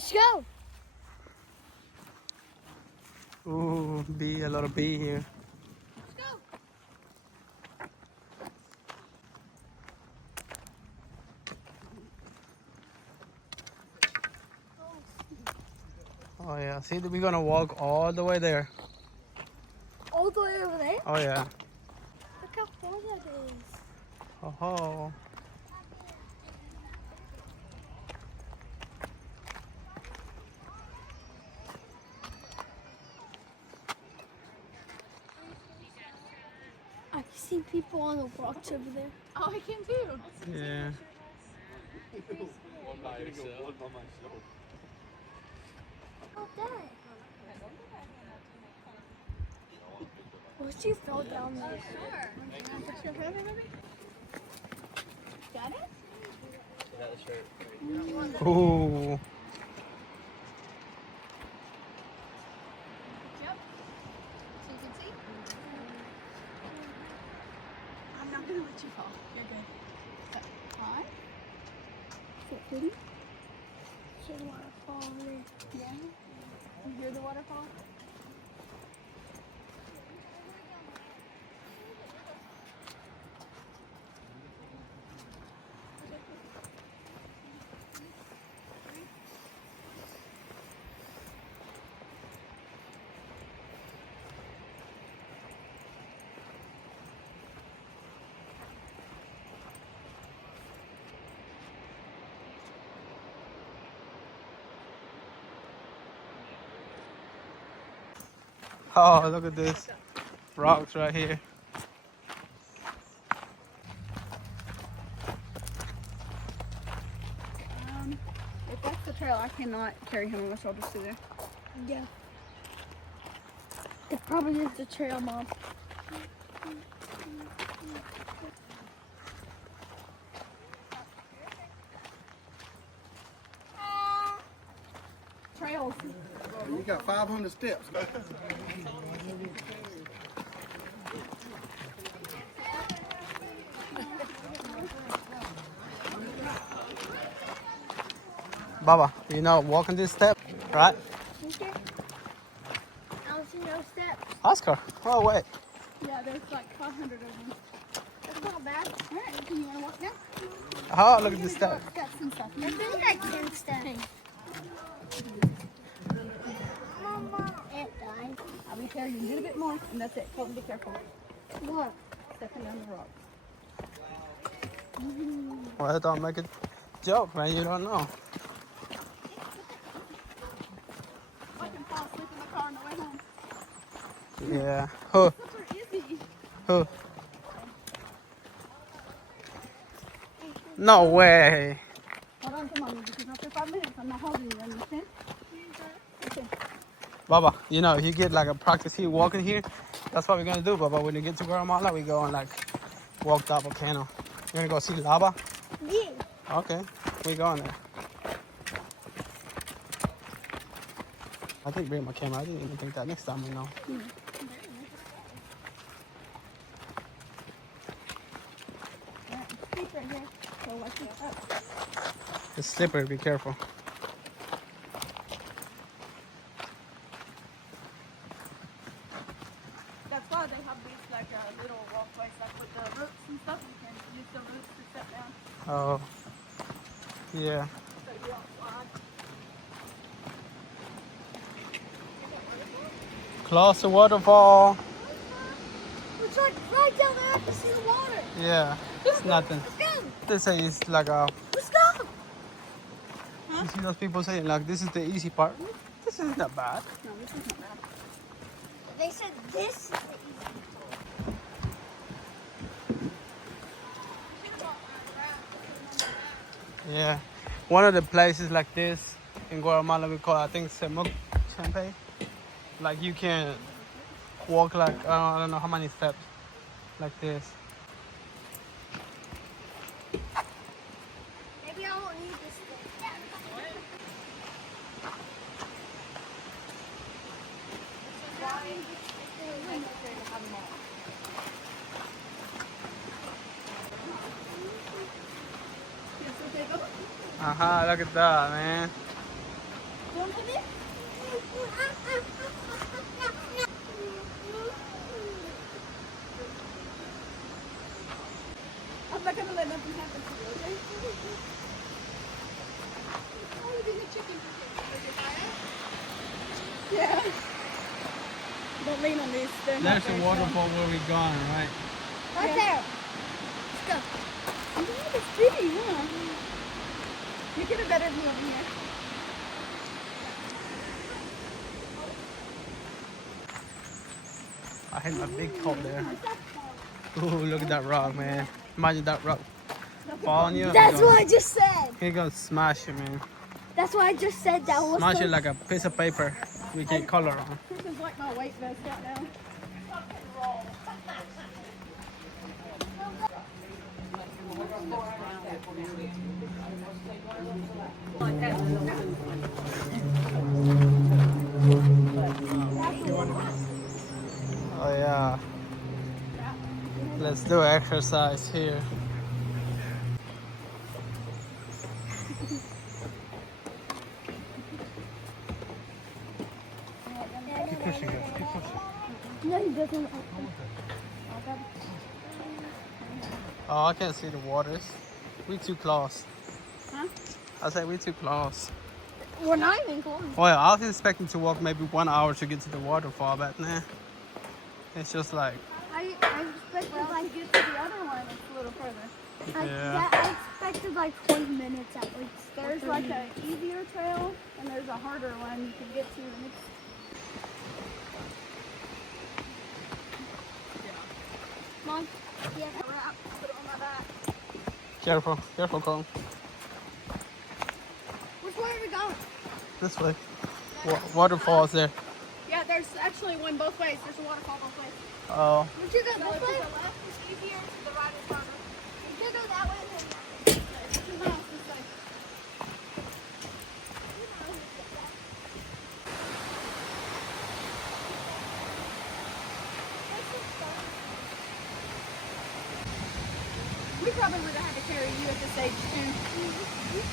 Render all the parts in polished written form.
Let's go. Ooh, bee, a lot of bee here. Let's go. Oh yeah, see, we're gonna walk all the way there. All the way over there? Oh yeah. Look how far that is. Oh ho. I can see people on the rocks over there. Oh, I can too. Yeah. One by yourself. Oh, dang. What if you fell down there? Got it? That shirt. Ooh. Yep. So you can see. I'm not gonna let you fall. You're good. But on. Is it pretty? See the waterfall over there. Yeah. You hear the waterfall? Oh, look at this. Rocks right here. If that's the trail, I cannot carry him on my shoulders through there. Yeah. It probably is the trail, Mom. Trails. You got 500 steps. Baba, you know, walking this step, right? Okay. I don't see no steps. Oscar. Oh, wait. Yeah, there's like 500 of them. That's not bad. All right, can you want to walk now? Oh, look at this step. Steps and stuff. I think like 10 steps. Mama. It died. I'll be carrying you a little bit more, and that's it. Colton, be careful. What? Stepping down the rock. Well, don't make a joke, man. You don't know. I can fall asleep in the car on the way home. Yeah. Huh. Super easy. Huh. No way. Hold on to mommy, because after 5 minutes, I'm not holding you. Understand? Okay. Baba, you know, you get like a practice here walking here. That's what we're gonna do, Baba. When you get to Guatemala, we go and like walk that volcano. You're gonna go see lava? Yeah. Okay, we going there. I didn't bring my camera. I didn't even think that. Next time we know. Steep right here. So watch it up. It's slippery. Be careful. That's why they have these like little walkways like with the roots and stuff. You can use the roots to step down Oh, yeah. so you don't slide. Close the waterfall. It's like right down there. I can see the water. Yeah, it's nothing. Let's go. They say it's like a. Let's go. You see those people saying like this is the easy part. This is not bad. No, this is not bad. They said this is the easy. Yeah, one of the places like this in Guatemala we call I think Semuc Champe. Like you can walk like I don't know how many steps like this. Maybe I won't need this thing. Aha, look at that, man. Don't lean on these. They're not There's very a waterfall where we're going, right? Right there. Let's go. strong. Oh, it's pretty, huh? You get a better view over here. I hit my big toe there. Ooh, look at that rock, man. Imagine that rock fall on you. That's what I just said. He's gonna smash it, man. That's what I just said. That was Smash the- it like a piece of paper we can color on. This is like my weight vest right now. Oh yeah. Let's do exercise here. Keep pushing it. Keep pushing. No, he doesn't. Oh, I can't see the waters. We too close. Huh? I said we too close. We're not even close. Well, I was expecting to walk maybe 1 hour to get to the waterfall, but nah. It's just like, I expected Well, to like get to the other one, it's a little further. yeah. I expected like 20 minutes at least. There's like an easier trail, and there's a harder one you can get to, and it's Mom, yeah. a wrap. Put it on my back. Careful, careful, Cole. Which way are we going? This way. Waterfalls there. Yeah, there's actually one both ways. There's a waterfall both ways. Oh, We should go So this to way. the left is easier, to the right is harder. We should go that way. It's 2 miles this way. We probably would have had to carry you at this age too.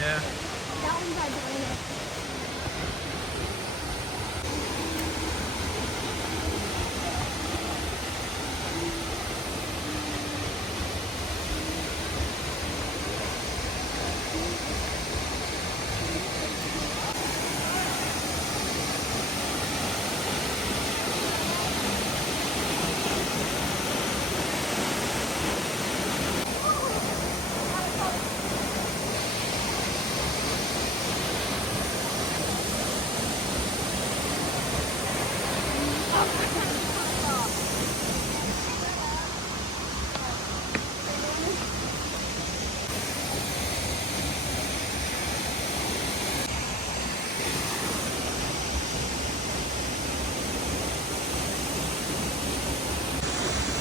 yeah. That one's by Delano.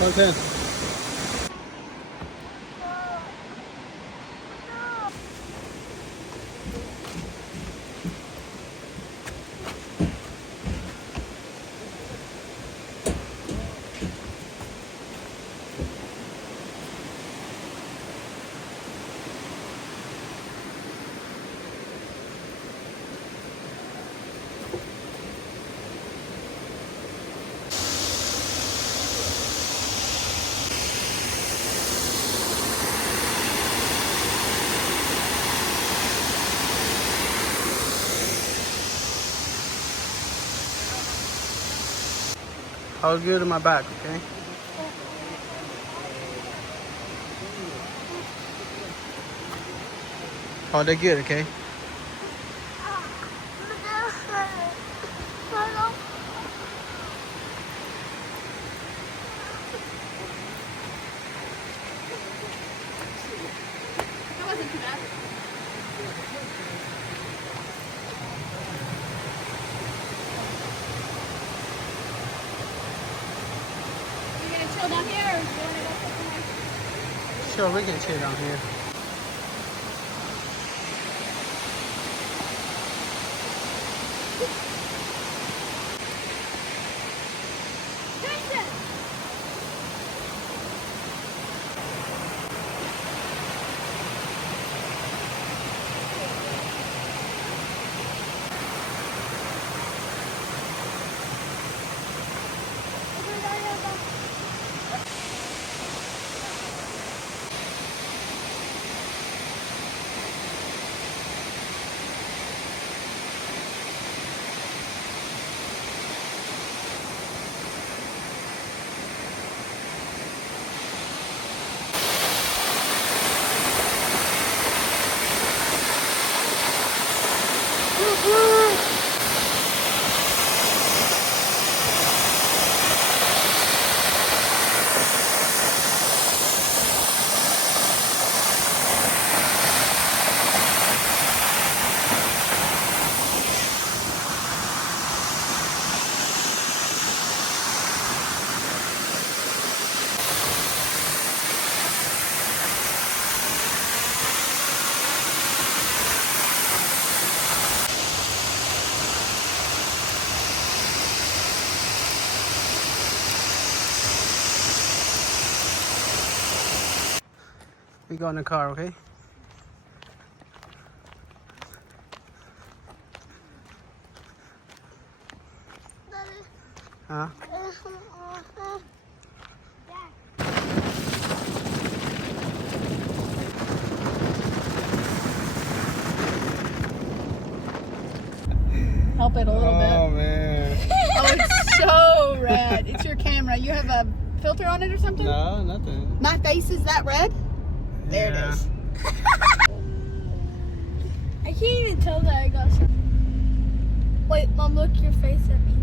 Okay. I'll good in my back, okay? Oh, they're good, okay? That wasn't too bad. You gonna chill down here, or do you want to go somewhere? Sure, we can chill down here. We go in the car, okay? Huh? Help it a little Oh bit. man. Oh, it's so red. It's your camera. You have a filter on it or something? No, nothing. My face is that red? There Yeah. it is. I can't even tell that I got some. Wait, Mom, look your face at me.